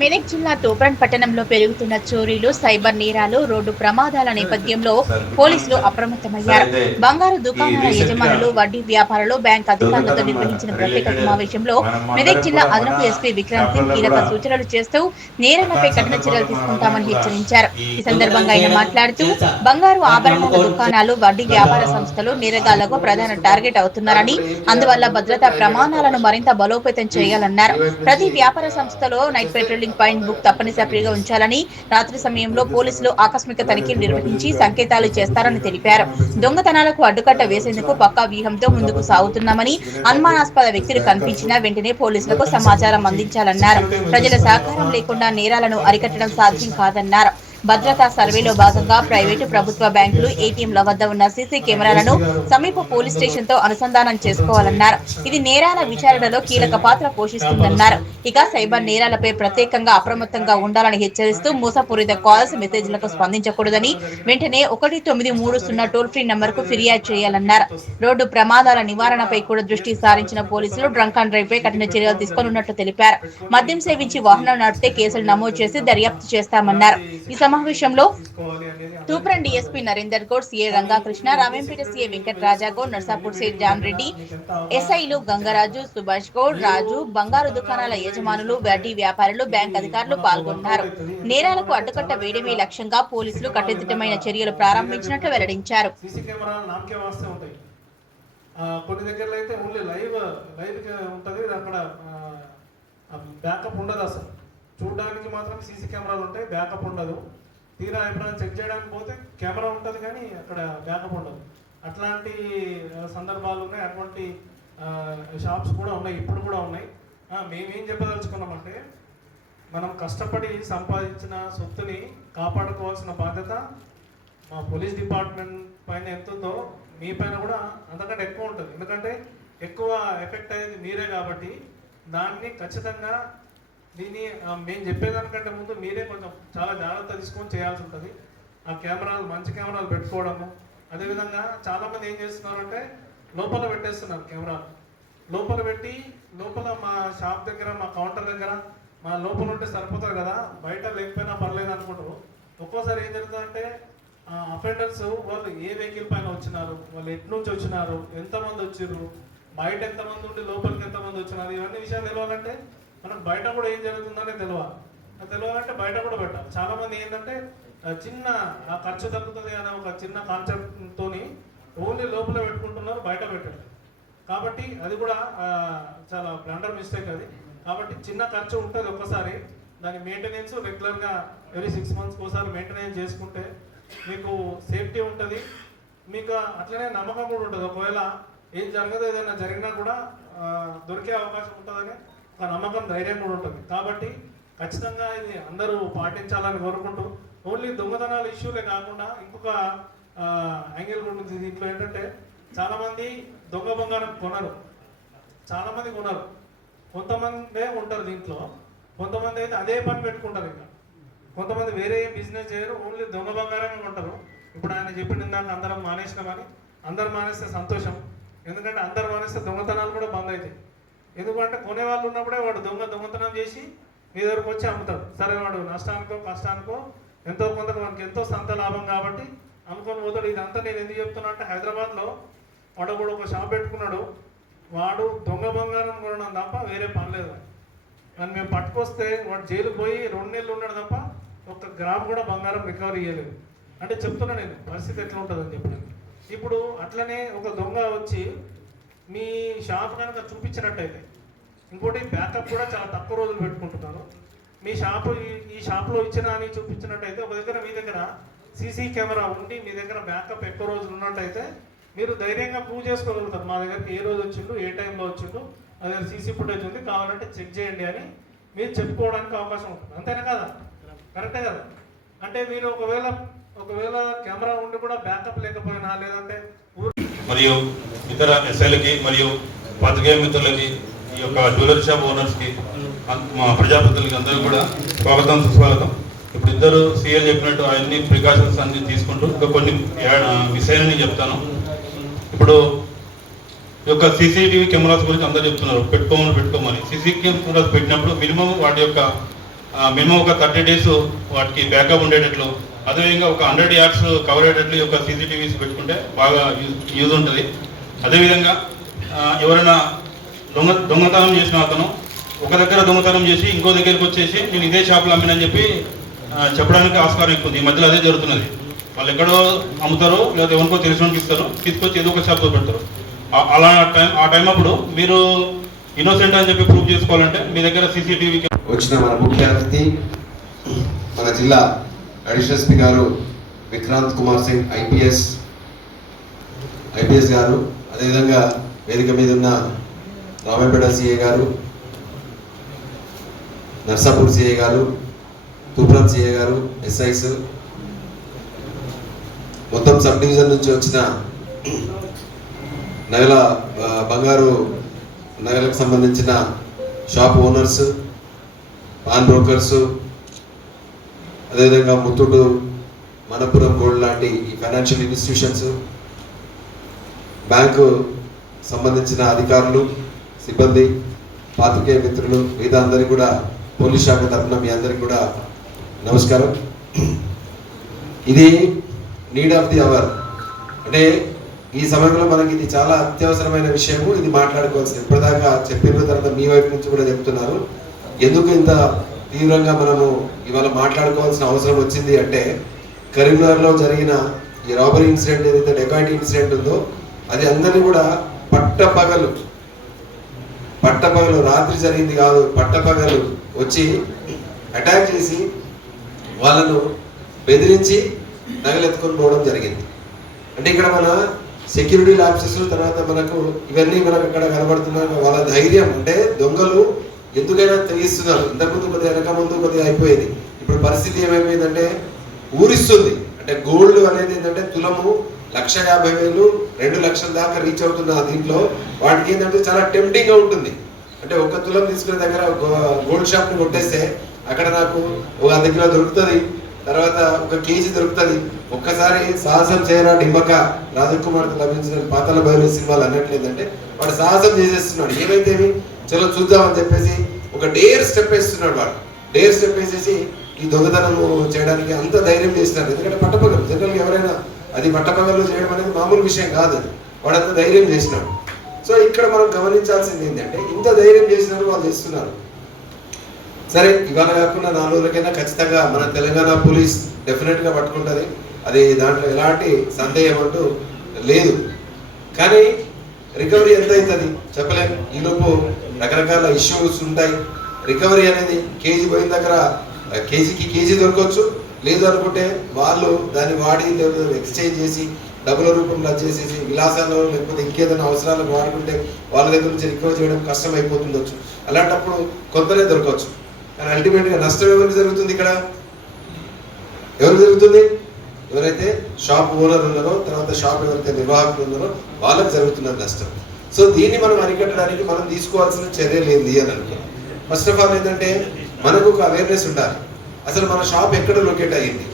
మెదక్ జిల్లా తూప్రాన్ పట్టణంలో పెరుగుతున్న చోరీలు, సైబర్ నేరాలు, రోడ్డు ప్రమాదాల నేపథ్యంలో పోలీసులు అప్రమత్తమయ్యారు. బంగారు దుకాణాల యజమానులు, వడ్డీ వ్యాపారులు, బ్యాంక్ అధికారులతో నిర్వహించిన ప్రత్యేక సమావేశంలో మెదక్ జిల్లా అదనపు ఎస్పీ విక్రాంత్ సింగ్ కీలక సూచనలు చేస్తూ నేరాలపై కఠిన చర్యలు తీసుకుంటామని హెచ్చరించారు. ఈ సందర్భంగా ఆయన మాట్లాడుతూ బంగారు ఆభరణాల దుకాణాలు, వడ్డీ వ్యాపార సంస్థలు నేరగాళ్లకు ప్రధాన టార్గెట్ అవుతున్నారని, అందువల్ల భద్రతా ప్రమాణాలను మరింత బలోపేతం చేయాలన్నారు. ప్రతి వ్యాపార సంస్థలో నైట్ పెట్రోలింగ్ పాయింట్ బుక్ తప్పనిసరిగా ఉంచాలని, రాత్రి సమయంలో పోలీసులు ఆకస్మిక తనిఖీలు నిర్వహించి సంకేతాలు చేస్తారని తెలిపారు. దొంగతనాలకు అడ్డుకట్ట వేసేందుకు పక్కా వ్యూహంతో ముందుకు సాగుతున్నామని, అనుమానాస్పద వ్యక్తులు కనిపించినా వెంటనే పోలీసులకు సమాచారం అందించాలన్నారు. ప్రజల సహకారం లేకుండా నేరాలను అరికట్టడం సాధ్యం కాదన్నారు. భద్రతా సర్వేలో భాగంగా ప్రైవేటు, ప్రభుత్వ బ్యాంకులు, ఏటీఎంల వద్ద ఉన్న సీసీ కెమెరాలను సమీప పోలీస్ స్టేషన్ తో అనుసంధానం చేసుకోవాలన్నారు. ఇది నేరాల విచారణలో కీలక పాత్ర పోషిస్తుందన్నారు. ఇక సైబర్ నేరాలపై ప్రత్యేకంగా అప్రమత్తంగా ఉండాలని హెచ్చరిస్తూ మోసపూరిత కాల్స్, మెసేజ్లకు స్పందించకూడదని, వెంటనే 1930 టోల్ ఫ్రీ నంబర్కు ఫిర్యాదు చేయాలన్నారు. రోడ్డు ప్రమాదాల నివారణపై కూడా దృష్టి సారించిన పోలీసులు డ్రంక్ అండ్ డ్రైవ్ పై కఠిన చర్యలు తీసుకోనున్నట్లు తెలిపారు. మద్యం సేవించి వాహనం నడిపితే కేసులు నమోదు చేసి దర్యాప్తు చేస్తామన్నారు. ఈ సమావేశంలో Toopran DSP Narender Goud, CA Rangakrishna, Ramayampet CA Venkata Raja Goud, Narsapur CA John Reddy, ఎస్ఐలు గంగరాజు, సుభాష్ గౌడ్, రాజు, బంగారు దుకాణాల యజమానులు, వడ్డీ వ్యాపారులు, బ్యాంక్ అధికారులు పాల్గొన్నారు. నేరాలకు అడ్డుకట్ట వేయడమే లక్ష్యంగా పోలీసులు కట్టుదిట్టమైన చర్యలు ప్రారంభించినట్లు వెల్లడించారు. కొన్ని దగ్గరలో అయితే ఓన్లీ లైవ్ ఉంటుంది, అక్కడ బ్యాకప్ ఉండదు. అసలు చూడడానికి మాత్రం సీసీ కెమెరాలు ఉంటాయి, బ్యాకప్ ఉండదు. తీరా ఎప్పుడైనా చెక్ చేయడానికి పోతే కెమెరా ఉంటుంది కానీ అక్కడ బ్యాకప్ ఉండదు. అట్లాంటి సందర్భాలు ఉన్నాయి, అటువంటి షాప్స్ కూడా ఉన్నాయి, ఇప్పుడు కూడా ఉన్నాయి. మేమేం చెప్పదలుచుకున్నామంటే, మనం కష్టపడి సంపాదించిన సొత్తుని కాపాడుకోవాల్సిన బాధ్యత మా పోలీస్ డిపార్ట్మెంట్ పైన ఎంత ఉందో మీ పైన కూడా అంతకంటే ఎక్కువ ఉంటుంది. ఎందుకంటే ఎక్కువ ఎఫెక్ట్ అయ్యేది మీరే కాబట్టి దాన్ని ఖచ్చితంగా దీన్ని మేము చెప్పేదానికంటే ముందు మీరే కొంచెం చాలా జాగ్రత్త తీసుకొని చేయాల్సి ఉంటుంది. ఆ కెమెరాలు, మంచి కెమెరాలు పెట్టుకోవడము. అదేవిధంగా చాలామంది ఏం చేస్తున్నారంటే లోపల పెట్టేస్తున్నారు కెమెరాలు. లోపల పెట్టి లోపల మా షాప్ దగ్గర, మా కౌంటర్ దగ్గర మా లోపల ఉంటే సరిపోతుంది కదా, బయట లేకపోయినా పర్లేదు అనుకుంటారు. ఒక్కోసారి ఏం జరుగుతుందంటే అఫెండర్స్ వాళ్ళు ఏ వెహికల్ పైన వచ్చినారు, వాళ్ళు ఎటు నుంచి వచ్చినారు, ఎంతమంది వచ్చారు, బయట ఎంతమంది ఉండి లోపలికి ఎంతమంది వచ్చినారు, ఇవన్నీ విషయాలు తెలియాలంటే మనకు బయట కూడా ఏం జరుగుతుందనే తెలియాలంటే బయట కూడా పెట్టాలి. చాలామంది ఏంటంటే చిన్న ఖర్చు తగ్గుతుంది అనే ఒక చిన్న కాన్సెప్ట్తో ఓన్లీ లోపల పెట్టుకుంటున్నారు, బయట పెట్టారు. కాబట్టి అది కూడా చాలా బ్లండర్ మిస్టేక్ అది. కాబట్టి చిన్న ఖర్చు ఉంటుంది ఒక్కసారి, దాని మెయింటెనెన్స్ రెగ్యులర్గా ఎవ్రీ 6 months ఒకసారి మెయింటెనెన్స్ చేసుకుంటే మీకు సేఫ్టీ ఉంటుంది, మీకు అట్లనే నమ్మకం కూడా ఉంటుంది. ఒకవేళ ఏం జరగదు, ఏదైనా జరిగినా కూడా దొరికే అవకాశం ఉంటుందని ఒక నమ్మకం, ధైర్యం కూడా ఉంటుంది. కాబట్టి ఖచ్చితంగా ఇది అందరూ పాటించాలని కోరుకుంటూ, ఓన్లీ దొంగతనాల ఇష్యూలే కాకుండా ఇంకొక యాంగిల్ కూడా ఉంది దీంట్లో. ఏంటంటే చాలామంది దొంగ బంగారం కొనరు, చాలామంది కొనరు, కొంతమందే ఉంటారు దీంట్లో. కొంతమంది అయితే అదే పని పెట్టుకుంటారు, ఇంకా కొంతమంది వేరే బిజినెస్ చేయరు, ఓన్లీ దొంగ బంగారంగా ఉంటారు. ఇప్పుడు ఆయన చెప్పింది దాన్ని అందరం మానేసినామని. అందరు మానేస్తే సంతోషం, ఎందుకంటే అందరు మానేస్తే దొంగతనాలు కూడా బంద్ అవుతాయి. ఎందుకంటే కొనేవాళ్ళు ఉన్నప్పుడే వాడు దొంగతనం చేసి మీ దగ్గరకు వచ్చి అమ్ముతాడు. సరే, వాడు నష్టానికో కష్టానికో ఎంతో కొంత మనకి ఎంతో సంత లాభం కాబట్టి అనుకొని పోతాడు. ఇదంతా నేను ఎందుకు చెప్తున్నా అంటే, హైదరాబాద్లో వాడు కూడా ఒక షాప్ పెట్టుకున్నాడు, వాడు దొంగ బంగారం కొనడం తప్ప వేరే పని లేదు. కానీ మేము పట్టుకొస్తే వాడు జైలుకు పోయి 2 నెలలు ఉన్నాడు తప్ప 1 గ్రామ్ కూడా బంగారం రికవరీ చేయలేదు. అంటే చెప్తున్నా నేను పరిస్థితి ఎట్లా ఉంటుందని చెప్పి. ఇప్పుడు అట్లనే ఒక దొంగ వచ్చి మీ షాప్ కనుక చూపించినట్టయితే, ఇంకోటి బ్యాకప్ కూడా చాలా తక్కువ రోజులు పెట్టుకుంటున్నారు. మీ షాపు ఈ షాప్లో ఇచ్చిన అని చూపించినట్టయితే, ఒక దగ్గర మీ దగ్గర సీసీ కెమెరా ఉండి మీ దగ్గర బ్యాకప్ ఎక్కువ రోజులు ఉన్నట్టయితే మీరు ధైర్యంగా ప్రూవ్ చేసుకోగలుగుతారు. మా దగ్గరికి ఏ రోజు వచ్చిండు, ఏ టైంలో వచ్చిండు, నా దగ్గర సీసీ ఫుటేజ్ ఉంది, కావాలంటే చెక్ చేయండి అని మీరు చెప్పుకోవడానికి అవకాశం ఉంటుంది. అంతేనా కదా? కరెక్టే కదా? అంటే మీరు ఒకవేళ కెమెరా ఉండి కూడా బ్యాకప్ లేకపోయినా, లేదంటే మరియు ఇతర ఎస్ఐలకి మరియు పాత్రికేయ మిత్రులకి, ఈ యొక్క జ్యువెలరీ షాప్ ఓనర్స్కి, మా ప్రజాప్రతినిధులకి అందరూ కూడా స్వాగతం, సుస్వాగతం. ఇప్పుడు ఇద్దరు సీఎల్ చెప్పినట్టు అన్ని ప్రికాషన్స్ అన్ని తీసుకుంటూ ఇంకా కొన్ని విషయాలని చెప్తాను. ఇప్పుడు ఈ యొక్క సీసీటీవీ కెమెరాస్ గురించి అందరూ చెప్తున్నారు, పెట్టుకోమని. సీసీ కెమెరాస్ పెట్టినప్పుడు మినిమం వాటి యొక్క మినిమం ఒక 30 days వాటికి బ్యాకప్ ఉండేటట్లు, అదేవిధంగా ఒక 100 yards కవర్ అయ్యేటట్లు ఒక CCTVs పెట్టుకుంటే బాగా యూజ్ ఉంటుంది. అదేవిధంగా ఎవరైనా దొంగతనం చేసిన అతను ఒక దగ్గర దొంగతనం చేసి ఇంకో దగ్గరికి వచ్చేసి నేను ఇదే షాప్లో అమ్మినని చెప్పి చెప్పడానికి ఆస్కారం ఎక్కువ ఉంది. ఈ మధ్యలో అదే జరుగుతున్నది. వాళ్ళు ఎక్కడో అమ్ముతారు, లేదా ఎవరికో తెలిసినోనికి ఇస్తారు, తీసుకొచ్చి ఏదో ఒక షాప్లో పెడతారు. ఆ టైం అప్పుడు మీరు ఇన్నోసెంట్ అని చెప్పి ప్రూవ్ చేసుకోవాలంటే మీ దగ్గర CCTV వచ్చిన మన ముఖ్య అతిథి మన జిల్లా అడిషనల్ ఎస్పీ గారు విక్రాంత్ కుమార్ సింగ్ ఐపీఎస్ గారు, అదేవిధంగా వేదిక మీద ఉన్న రామాయపేట సిఐ గారు, నర్సాపూర్ సిఐ గారు, తూప్రాన్ సిఐ గారు, ఎస్ఐస్, మొత్తం సబ్ డివిజన్ నుంచి వచ్చిన బంగారు నగలకు సంబంధించిన షాప్ ఓనర్స్, పాన్ బ్రోకర్స్, అదేవిధంగా ముత్తూటు, మనపురం గోల్డ్ లాంటి ఈ ఫైనాన్షియల్ ఇన్స్టిట్యూషన్స్, బ్యాంకు సంబంధించిన అధికారులు, సిబ్బంది, పాత్రికేయ మిత్రులు, మిగతా అందరికీ కూడా పోలీస్ శాఖ తరఫున మీ అందరికీ కూడా నమస్కారం. ఇది నీడ్ ఆఫ్ ది అవర్. అంటే ఈ సమయంలో మనకి ఇది చాలా అత్యవసరమైన విషయము. ఇది మాట్లాడుకోవాల్సింది. ఇప్పటిదాకా చెప్పిన తర్వాత మీ వైపు నుంచి కూడా చెప్తున్నారు. ఎందుకు ఇంత తీవ్రంగా మనము ఇవాళ మాట్లాడుకోవాల్సిన అవసరం వచ్చింది అంటే, కరీంనగర్లో జరిగిన ఈ రాబరీ ఇన్సిడెంట్, ఏదైతే డెకాయిటీ ఇన్సిడెంట్ ఉందో, అది అందరినీ కూడా పట్టపగలు రాత్రి జరిగింది కాదు, పట్టపగలు వచ్చి అటాక్ చేసి వాళ్ళను బెదిరించి నగలెత్తుకొని పోవడం జరిగింది. అంటే ఇక్కడ మన సెక్యూరిటీ ల్యాబ్సెస్, తర్వాత మనకు ఇవన్నీ మనకు అక్కడ కనబడుతున్నారు. వాళ్ళ ధైర్యం అంటే దొంగలు ఎందుకైనా తెగిస్తున్నారు. ఇంతకుముందు కొద్దిగా వెనక ముందు కొద్దిగా అయిపోయేది. ఇప్పుడు పరిస్థితి ఏమైపోయిందంటే ఊరిస్తుంది. అంటే గోల్డ్ అనేది ఏంటంటే తులము 1,50,000, 2 లక్షల దాకా రీచ్ అవుతున్న దీంట్లో వాటికి ఏంటంటే చాలా టెంప్టింగ్గా ఉంటుంది. అంటే ఒక తులం తీసుకునే దగ్గర గోల్డ్ షాప్ని కొట్టేస్తే అక్కడ నాకు ఒక 1/2 కిలో దొరుకుతుంది, తర్వాత 1 కేజీ దొరుకుతుంది. ఒక్కసారి సాహసం చేయరా డింబక రాజకుమార్కి లభించిన పాతాళ భైరవి సినిమాలు అన్నట్లేదంటే వాడు సాహసం చేసేస్తున్నాడు. ఏమైతే చలో చూద్దామని చెప్పేసి ఒక డేర్ స్టెప్ వేస్తున్నాడు. వాడు డేర్ స్టెప్ వేసేసి ఈ దొంగతనము చేయడానికి అంత ధైర్యం చేస్తున్నాడు. ఎందుకంటే పట్టపగలు జనరల్గా ఎవరైనా అది పట్టపగలు చేయడం అనేది మామూలు విషయం కాదు. వాడు అంత ధైర్యం చేసినాడు. సో ఇక్కడ మనం గమనించాల్సింది ఏంటంటే, ఇంత ధైర్యం చేసినారు వాళ్ళు చేస్తున్నారు. సరే, ఇవాళ కాకుండా 4 రోజులకైనా ఖచ్చితంగా మన తెలంగాణ పోలీస్ డెఫినెట్గా పట్టుకుంటుంది. అది దాంట్లో ఎలాంటి సందేహం అంటూ లేదు. కానీ రికవరీ ఎంత అవుతుంది చెప్పలేము. ఈలోపు రకరకాల ఇష్యూస్ ఉంటాయి. రికవరీ అనేది కేజీ పోయిన దగ్గర కేజీకి కేజీ దొరకవచ్చు. లేదు అనుకుంటే వాళ్ళు దాన్ని వాడి లేదా ఎక్స్చేంజ్ చేసి డబ్బుల రూపంలో చేసేసి విలాసాలు లేకపోతే ఇంకేదైనా అవసరాలకు వాడుకుంటే వాళ్ళ దగ్గర నుంచి రికవర్ చేయడం కష్టం అయిపోతుండొచ్చు. అలాంటప్పుడు కొంతనే దొరకవచ్చు. కానీ అల్టిమేట్గా నష్టం ఎవరికి జరుగుతుంది? ఇక్కడ ఎవరు జరుగుతుంది? ఎవరైతే షాప్ ఓనర్ ఉన్నారో, తర్వాత షాప్ ఎవరైతే నిర్వాహకులు ఉన్నారో వాళ్ళకి జరుగుతున్నది నష్టం. సో దీన్ని మనం అరికట్టడానికి మనం తీసుకోవాల్సిన చర్యలు ఏంది అని అనుకున్నాం. ఫస్ట్ ఆఫ్ ఆల్ ఏంటంటే మనకు ఒక అవేర్నెస్ ఉండాలి. అసలు మన షాప్ ఎక్కడ లొకేట్ అయ్యింది,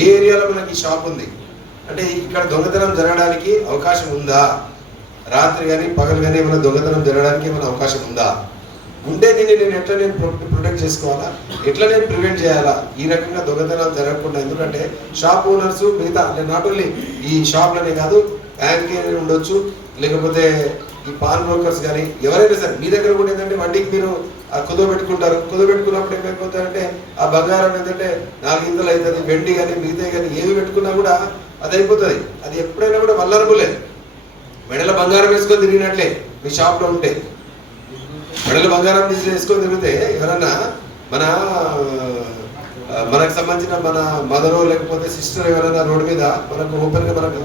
ఏ ఏరియాలో మనకి షాప్ ఉంది, అంటే ఇక్కడ దొంగతనం జరగడానికి అవకాశం ఉందా, రాత్రి కానీ పగలు కానీ ఏమైనా దొంగతనం జరగడానికి ఏమైనా అవకాశం ఉందా, ఉంటే దీన్ని నేను ప్రొటెక్ట్ చేసుకోవాలా, ఎట్లా నేను ప్రివెంట్ చేయాలా, ఈ రకంగా దొంగతనాలు జరగకుండా. ఎందుకంటే షాప్ ఓనర్స్ మిగతా నాట్ ఓన్లీ ఈ షాప్లోనే కాదు, బ్యాంక్ ఉండొచ్చు, లేకపోతే ఈ పాన్ బ్రోకర్స్ కానీ ఎవరైనా సరే మీ దగ్గర కూడా ఏంటంటే వడ్డీకి మీరు కుదవబెట్టుకుంటారు. కుదవబెట్టుకున్నప్పుడు ఏమైపోతుందంటే ఆ బంగారం ఏంటంటే 4 ఇంతలు అవుతుంది, వెండి కానీ మిగతా కానీ ఏవి పెట్టుకున్నా కూడా అది అయిపోతుంది. అది ఎప్పుడైనా కూడా వల్లరబులే. మెడల బంగారం వేసుకొని తిరిగినట్లే మీ షాప్లో ఉంటే. మెడల బంగారం వేసుకొని తిరిగితే ఎవరన్నా మనకు సంబంధించిన మన మదరో లేకపోతే సిస్టర్ ఎవరైనా రోడ్డు మీద మనకు ఓపెన్గా మనకు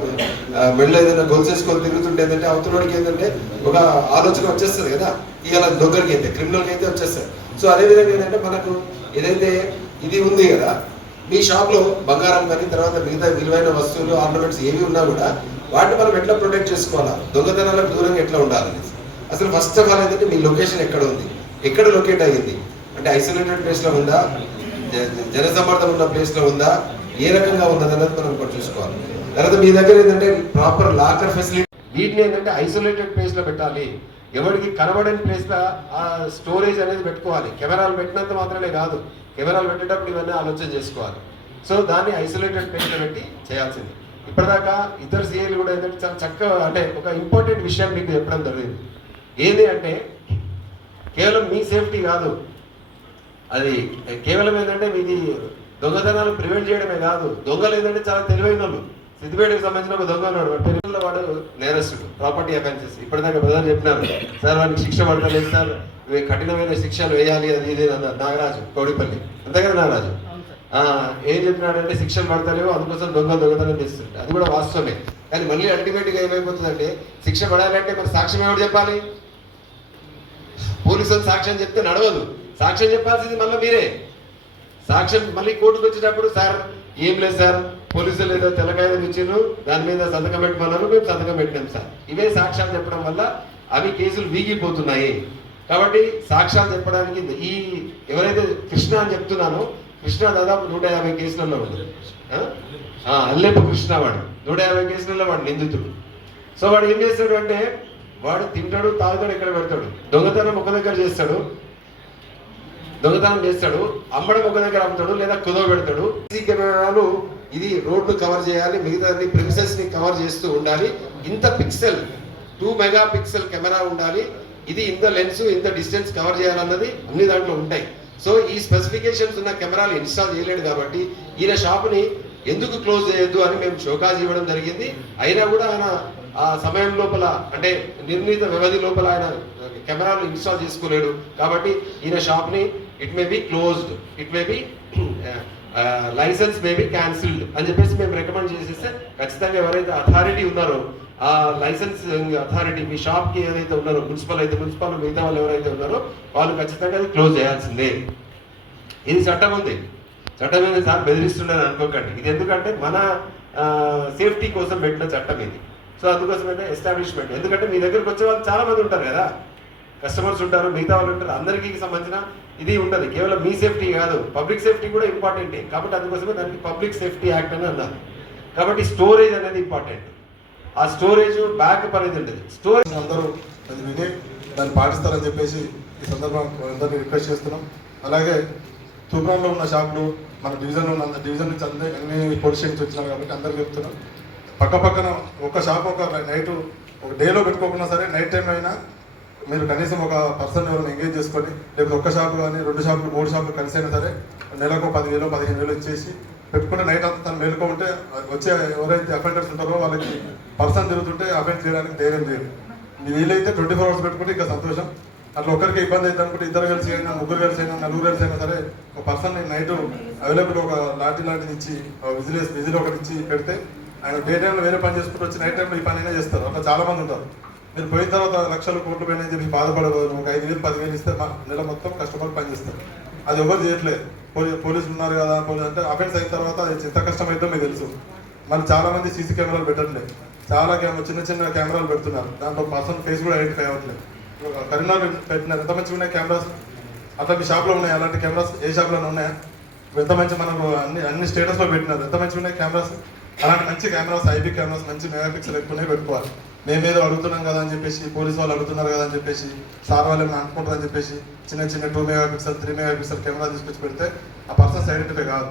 మెడలో ఏదైనా గొలుసేసుకొని తిరుగుతుంటే ఏంటంటే అవతలకి ఏంటంటే ఒక ఆలోచన వచ్చేస్తుంది కదా, ఇవాళ దొంగలకి అయితే క్రిమినల్కి అయితే వచ్చేస్తుంది. సో అదేవిధంగా ఏంటంటే మనకు ఏదైతే ఇది ఉంది కదా మీ షాప్లో బంగారం కానీ తర్వాత మిగతా విలువైన వస్తువులు ఆర్నమెంట్స్ ఏవి ఉన్నా కూడా వాటిని మనం ఎట్లా ప్రొటెక్ట్ చేసుకోవాలా, దొంగతనాలకు దూరంగా ఎట్లా ఉండాలని. అసలు ఫస్ట్ ఆఫ్ ఆల్ ఏంటంటే మీ లొకేషన్ ఎక్కడ ఉంది, ఎక్కడ లొకేట్ అయ్యింది, అంటే ఐసోలేటెడ్ ప్లేస్లో ఉందా, జనసమ్మర్దం ఉన్న ప్లేస్లో ఉందా, ఏ రకంగా ఉన్నది అనేది మనం ఇక్కడ చూసుకోవాలి. తర్వాత మీ దగ్గర ఏంటంటే ప్రాపర్ లాకర్ ఫెసిలిటీ, వీటిని ఏంటంటే ఐసోలేటెడ్ ప్లేస్లో పెట్టాలి. ఎవరికి కనబడని ప్లేస్లో ఆ స్టోరేజ్ అనేది పెట్టుకోవాలి. కెమెరాలు పెట్టినంత మాత్రమే కాదు, కెమెరాలు పెట్టేటప్పుడు ఇవన్నీ ఆలోచన చేసుకోవాలి. సో దాన్ని ఐసోలేటెడ్ ప్లేస్లో పెట్టి చేయాల్సింది. ఇప్పటిదాకా ఇద్దరు సీఏలు కూడా ఏంటంటే చాలా చక్కగా అంటే ఒక ఇంపార్టెంట్ విషయం మీకు చెప్పడం జరిగింది. ఏంటి అంటే కేవలం మీ సేఫ్టీ కాదు, అది కేవలం ఏంటంటే మీది దొంగతనాలు ప్రివెంట్ చేయడమే కాదు, దొంగలు ఏంటంటే చాలా తెలివైన వాళ్ళు. సిద్దిపేటకు సంబంధించిన ఒక దొంగ ఉన్నాడు, తెలుగులో వాడు నేరస్తుడు, ప్రాపర్టీ అఫెన్సెస్. ఇప్పటిదాకా బ్రదర్ చెప్పినారు సార్ వాడికి శిక్ష పడతలేదు సార్, కఠినమైన శిక్షలు వేయాలి అది ఇది అన్నారు నాగరాజు కోడిపల్లి, అంతే కదా నాగరాజు? ఏం చెప్పినాడంటే శిక్షలు పడతలేవు అందుకోసం దొంగతనం చేస్తుంటే అది కూడా వాస్తవమే. కానీ మళ్ళీ అల్టిమేట్గా ఏమైపోతుందంటే శిక్ష పడాలంటే మరి సాక్ష్యం ఎవరు చెప్పాలి? పోలీసులు సాక్ష్యం చెప్తే నడవదు, సాక్ష్యం చెప్పాల్సింది మళ్ళీ మీరే. సాక్ష్యం మళ్ళీ కోర్టుకు వచ్చేటప్పుడు సార్ ఏం లేదు సార్, పోలీసులు ఏదో తెల్లకాయలు ఇచ్చిండ్రు దాని మీద సంతకం పెట్టమన్నారు, మేము సంతకం పెట్టినాం సార్. ఇవే సాక్ష్యాలు చెప్పడం వల్ల అవి కేసులు వీగిపోతున్నాయి. కాబట్టి సాక్ష్యాలు చెప్పడానికి ఈ ఎవరైతే కృష్ణ అని చెప్తున్నానో, కృష్ణ దాదాపు 150 కేసులలో ఉంది. అల్లెపు కృష్ణ వాడు 150 కేసులలో వాడు నిందితుడు. సో వాడు ఏం చేస్తాడు అంటే వాడు తింటాడు, తాగుతాడు, ఎక్కడ పెడతాడు, దొంగతనం ఒక దగ్గర చేస్తాడు, అమ్మడం ఒక దగ్గర అమ్ముతాడు, లేదా కుదవ పెడతాడు. సీసీ కెమెరాలు ఇది రోడ్డు కవర్ చేయాలి, మిగతా ప్రిమిసెస్ ని కవర్ చేస్తూ ఉండాలి. ఇంత పిక్సెల్ 2 మెగాపిక్సెల్ కెమెరా ఉండాలి, ఇది ఇంత లెన్స్ ఇంత డిస్టెన్స్ కవర్ చేయాలన్నది అన్ని దాంట్లో ఉంటాయి. సో ఈ స్పెసిఫికేషన్స్ ఉన్న కెమెరాలు ఇన్స్టాల్ చేయలేడు కాబట్టి ఈయన షాపుని ఎందుకు క్లోజ్ చేయొద్దు అని మేము షోకాజ్ ఇవ్వడం జరిగింది. అయినా కూడా ఆయన ఆ సమయం లోపల అంటే నిర్ణీత వ్యవధి లోపల ఆయన కెమెరాలు ఇన్స్టాల్ చేసుకోలేడు. కాబట్టి ఈయన షాప్ని it may be closed, it may be license may be cancelled అని చెప్పేసి మేము రికమెండ్ చేసేస్తే ఖచ్చితంగా ఎవరైతే అథారిటీ ఉన్నారో ఆ లైసెన్స్ అథారిటీ మీ షాప్కి ఏదైతే ఉన్నారో మున్సిపల్ అయితే మున్సిపల్, మిగతా వాళ్ళు ఎవరైతే ఉన్నారో వాళ్ళు ఖచ్చితంగా అది క్లోజ్ చేయాల్సిందే. ఇది చట్టం ఉంది, చట్టం మీద సార్ బెదిరిస్తుండని అనుకోకండి. ఇది ఎందుకంటే మన సేఫ్టీ కోసం పెట్టిన చట్టం ఇది. సో అందుకోసమైనా ఎస్టాబ్లిష్మెంట్, ఎందుకంటే మీ దగ్గరకు వచ్చే వాళ్ళు చాలా మంది ఉంటారు కదా, కస్టమర్స్ ఉంటారు, మిగతా వాళ్ళు ఉంటారు, అందరికీ సంబంధించిన ఇది ఉంటుంది. కేవలం మీ సేఫ్టీ కాదు, పబ్లిక్ సేఫ్టీ కూడా ఇంపార్టెంటే. కాబట్టి అందుకోసమే దానికి పబ్లిక్ సేఫ్టీ యాక్ట్ అని అన్నారు. కాబట్టి స్టోరేజ్ అనేది ఇంపార్టెంట్, ఆ స్టోరేజ్ బ్యాకప్ అనేది ఉంటుంది. స్టోరేజ్ అందరూ అది విని దాన్ని పాటిస్తారని చెప్పేసి ఈ సందర్భంగా అందరినీ రిక్వెస్ట్ చేస్తున్నాం. అలాగే తూప్రాన్లో ఉన్న షాపులు మన డివిజన్లో ఉన్న డివిజన్ నుంచి అన్ని పోలీస్ స్టేషన్స్ వచ్చినారు కాబట్టి అందరికీ చెప్తున్నాం, పక్కన ఒక షాప్ ఒక నైట్ ఒక డేలో పెట్టుకోకుండా సరే నైట్ టైం అయినా మీరు కనీసం ఒక పర్సన్ ఎవరైనా ఎంగేజ్ చేసుకొని, లేకపోతే ఒక్క షాపు కానీ 2 షాపులు 3 షాపులు కలిసి అయినా సరే నెలకు 10,000 15,000 ఇచ్చేసి పెట్టుకుంటే నైట్ అంతా తను మేలుకో ఉంటే వచ్చే ఎవరైతే అఫెండర్స్ ఉంటారో వాళ్ళకి పర్సన్ తిరుగుతుంటే అఫెండ్ చేయడానికి ధైర్యం లేదు. వీలైతే 24 hours పెట్టుకుంటే ఇంకా సంతోషం. అట్లా ఒక్కరికి ఇబ్బంది అయితే అనుకుంటే 2 కలిసి అయినా 3 కలిసి అయినా 4 కలిసి అయినా సరే ఒక పర్సన్ నైట్ అవైలబుల్ ఒక లాంటిది ఇచ్చి విజిల్ ఒకటి ఇచ్చి పెడితే ఆయన డే టైంలో వేరే పని చేసుకుంటూ వచ్చి నైట్ టైంలో ఈ పని అయినా చేస్తారు. అట్లా చాలా మంది ఉంటారు. మీరు పోయిన తర్వాత లక్షలు కోట్లు పోయినా చెప్పి బాధపడబోదు, ఒక 5,000 10,000 ఇస్తే నెల మొత్తం కష్టపడి పని చేస్తారు. అది ఎవరు చేయట్లేదు. పోలీసులు ఉన్నారు కదా అంటే అఫెన్స్ అయిన తర్వాత అది ఎంత కష్టమైందో మీకు తెలుసు. మరి చాలా మంది సీసీ కెమెరాలు పెట్టట్లేదు, చాలా చిన్న కెమెరాలు పెడుతున్నారు, దాంట్లో పర్సన్ ఫేస్ కూడా ఐడెంటిఫై అవ్వట్లేదు. కరీంనగర్ పెట్టినారు, ఎంత మంచిగా ఉన్నాయి కెమెరాస్. అట్లా మీ షాప్లో ఉన్నాయి అలాంటి కెమెరాస్, ఏ షాప్లో ఉన్నాయా? ఎంత మంచి మనకు అన్ని స్టేటస్లో పెట్టినారు, ఎంత మంచిగా ఉన్నాయి కెమెరాస్. అలాంటి మంచి కెమెరాస్, ఐపీ కెమెరాస్ మంచి మెగాపిక్సెల్ ఎక్కువనే పెట్టుకోవాలి. మేమేదో అడుగుతున్నాం కదా అని చెప్పేసి, పోలీసు వాళ్ళు అడుగుతున్నారు కదా అని చెప్పేసి, సార్ వాళ్ళు ఏమైనా అనుకుంటారు అని చెప్పేసి చిన్న 2 మెగాపిక్సెల్ 3 మెగాపిక్సెల్ కెమెరా తీసుకొచ్చి పెడితే ఆ పర్సన్స్ ఐడెంటిఫై కాదు.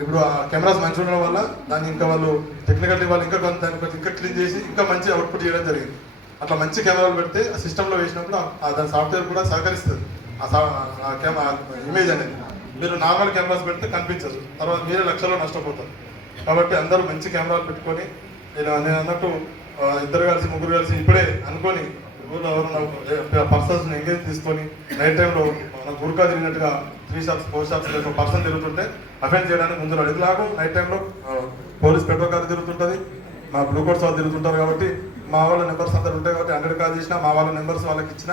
ఇప్పుడు ఆ కెమెరాస్ మంచిగా ఉండడం వల్ల దాన్ని ఇంకా వాళ్ళు టెక్నికల్లీ వాళ్ళు ఇంకా దాన్ని ఇంకా క్లీన్ చేసి ఇంకా మంచి అవుట్పుట్ చేయడం జరిగింది. అట్లా మంచి కెమెరాలు పెడితే ఆ సిస్టంలో వేసినప్పుడు దాని సాఫ్ట్వేర్ కూడా సహకరిస్తుంది ఆ ఇమేజ్ అనేది. మీరు నార్మల్ కెమెరాస్ పెడితే కనిపించదు, తర్వాత మీరే లక్షల్లో నష్టపోతారు. కాబట్టి అందరూ మంచి కెమెరాలు పెట్టుకొని నేను అన్నట్టు 2 కలిసి 3 కలిసి ఇప్పుడే అనుకొని ఊళ్ళో ఎవరైనా పర్సన్స్ ఎంగేజ్ తీసుకొని నైట్ టైంలో మన గుర్కా తిరిగినట్టుగా 3 షాప్స్ 4 షాప్స్ ఒక పర్సన్ తిరుగుతుంటే అఫెండ్ చేయడానికి ముందు ఇదిలాగూ నైట్ టైంలో పోలీస్ పెట్రోల్ కార్ తిరుగుతుంటుంది, మా బ్లూ కోట్స్ వాళ్ళు తిరుగుతుంటారు. కాబట్టి మా వాళ్ళ నెంబర్స్ అందరు ఉంటాయి కాబట్టి 100 కాల్ చేసినా మా వాళ్ళ నెంబర్స్ వాళ్ళకి ఇచ్చిన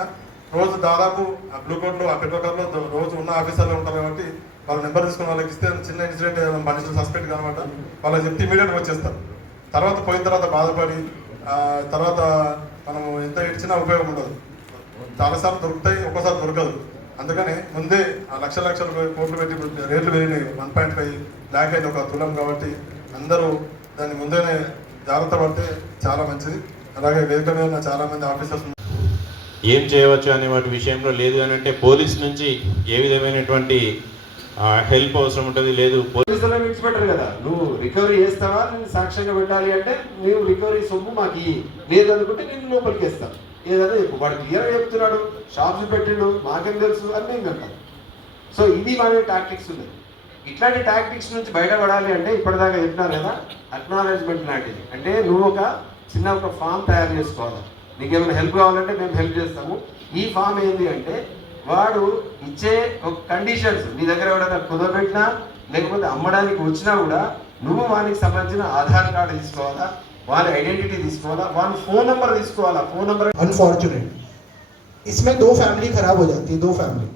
రోజు దాదాపు ఆ బ్లూ కోట్లో ఆ పెట్రోల్ కార్లో రోజు ఉన్న ఆఫీసర్లు ఉంటారు కాబట్టి వాళ్ళ నెంబర్ తీసుకుని వాళ్ళకి ఇస్తే చిన్న ఇన్సిడెంట్ మనుషులు సస్పెక్ట్ అనమాట వాళ్ళకి చెప్తే ఇమీడియట్గా వచ్చేస్తారు. తర్వాత పోయిన తర్వాత బాధపడి తర్వాత మనం ఎంత ఇచ్చినా ఉపయోగం ఉండదు. చాలాసార్లు దొరుకుతాయి, ఒక్కోసారి దొరకదు. అందుకని ముందే ఆ లక్షల కోట్లు పెట్టి రేట్లు పెరిగినాయి, 1.5 lakh అయింది ఒక తులం. కాబట్టి అందరూ దాన్ని ముందేనే జాగ్రత్త పడితే చాలా మంచిది. అలాగే వేదిక మీద ఉన్న చాలామంది ఆఫీసర్స్ ఏం చేయవచ్చు అనే వాటి విషయంలో లేదు అని అంటే పోలీస్ నుంచి ఏ విధమైనటువంటి హెల్ప్ అవసరం ఉంటుంది. లేదు పోలీసులను విడిచిపెట్టరు కదా, నువ్వు రికవరీ చేస్తావా, నేను సాక్ష్యంగా పెట్టాలి అంటే నువ్వు రికవరీ సొమ్ము మాకు లేదనుకుంటే నేను లోపలికి వేస్తాను ఏదైనా చెప్పు. వాడు క్లియర్గా చెప్తున్నాడు, షాప్స్ పెట్టిండు, మాకేం తెలుసు అని నేను అంటాను. సో ఇది మన టాక్టిక్స్ ఉన్నాయి. ఇట్లాంటి టాక్టిక్స్ నుంచి బయటపడాలి అంటే ఇప్పటిదాకా చెప్పినారు కదా, అక్నాలెడ్జ్మెంట్ లాంటిది. అంటే నువ్వు ఒక ఫామ్ తయారు చేసుకోవాలి. నీకు ఏమైనా హెల్ప్ కావాలంటే మేము హెల్ప్ చేస్తాము. ఈ ఫామ్ ఏంటి అంటే వాడు ఇచ్చే ఒక కండిషన్స్ నీ దగ్గర ఎవరైనా కుదరబెట్టినా లేకపోతే అమ్మడానికి వచ్చినా కూడా నువ్వు వానికి సంబంధించిన ఆధార్ కార్డు తీసుకోవాలా, వాని ఐడెంటిటీ తీసుకోవాలా, వాని ఫోన్ నెంబర్ తీసుకోవాలా. ఫోన్ నెంబర్ अनफॉर्चुनेट इसमें 2 फैमिली खराब हो जाती है, 2 फैमिली।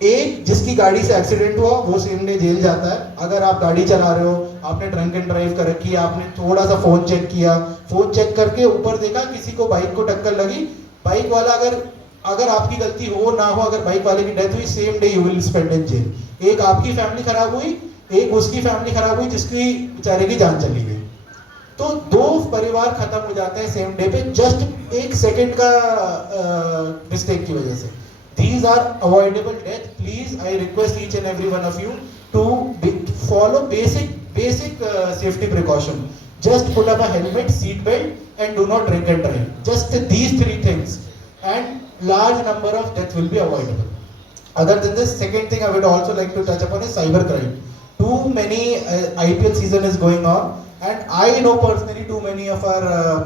एक जिसकी गाड़ी से एक्सीडेंट हुआ वो सेम डे जेल जाता है। अगर आप गाड़ी चला रहे हो, आपने ड्रंक एंड ड्राइव कर रखी है, आपने थोड़ा सा फोन चेक किया, फोन चेक करके ऊपर देखा किसी को बाइक को टक्कर लगी, बाइक वाला अगर आपकी गलती हो ना हो, अगर बाइक वाले की डेथ हुई same day you will spend in jail. एक आपकी फैमिली खराब हुई, एक उसकी फैमिली खराब हुई जिसकी बेचारे की जान चली गई। तो 2 परिवार खत्म हो जाते हैं सेम डे पे, जस्ट 1 सेकंड का मिस्टेक की वजह से। These are avoidable death. Please, I request each and every one of you to follow basic safety precaution. Just put up a helmet, seat belt, and do not drink and drive. Just these 3 things, and large number of death will be avoidable. Other than this, second thing I would also like to touch upon is cyber crime. Too many IPL season is going on, and I know personally too many of our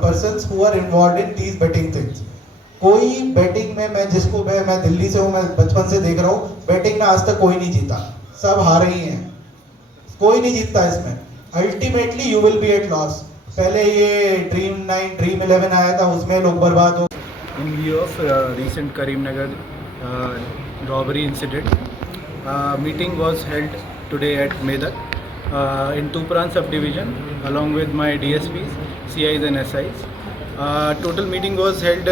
persons who are involved in these betting things. कोई batting में मैं दिल्ली से हूँ, मैं बचपन से देख रहा हूँ, बैटिंग में आज तक कोई नहीं जीता, सब हार ही हैं, कोई नहीं जीतता इसमें। Ultimately you will be at loss. पहले ये ड्रीम 9 ड्रीम 11 आया था, उसमें लोग बर्बाद हो। In view of recent Karimnagar robbery incident, meeting was held today at Medak in Tupran subdivision along with my DSPs, CIs and SIs. Total meeting was held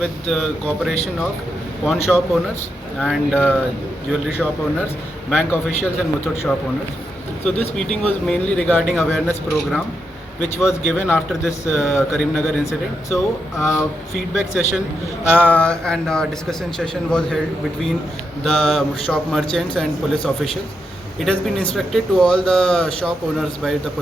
with cooperation of pawn shop owners and jewelry shop owners, bank officials and Muthoot shop owners. So this meeting was mainly regarding awareness program which was given after this Karimnagar incident. So feedback session and discussion session was held between the shop merchants and police officials. It has been instructed to all the shop owners by the police